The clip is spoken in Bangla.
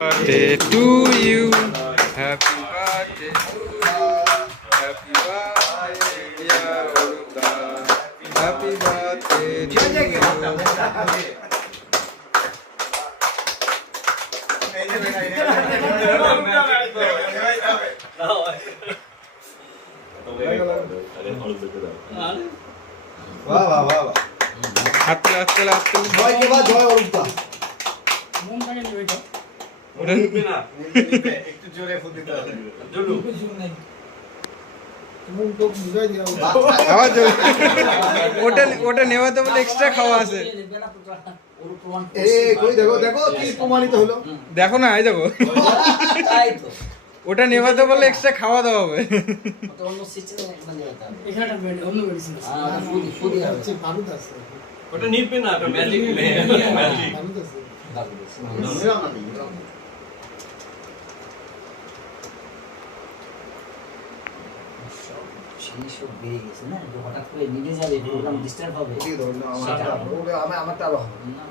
Birthday to you. Happy birthday to you. Happy birthday, dear Oruta. Happy birthday to you. वाह वाह वाह वाह হাত তোলা जय के बाद जय অরূপদা একটু জোরে ফুল দিতে হবে আওয়াজ ওটা নেওয়াতে বলে এক্সট্রা খাওয়া আছে। কই দেখো দেখো কি প্রমাণিত হলো দেখো না, এই দেখো তাই তো ওটা নেওয়াতে বলে এক্সট্রা খাওয়া দাওয়া হবে। তো অন্য সিস্টেমে মানে হতে হবে এখানটা বেড অন্য মেডিসিন আর ফুদি ফুদি হবে আছে বারুদ আছে ওটা নিবে না, ওটা ম্যাজিক ম্যাজিক বারুদ আছে সেই সব বেড়ে গেছে না, যে হঠাৎ করে নিভে যাবে, প্রোগ্রাম ডিস্টার্ব হবে। আমারটা আরো হবে না,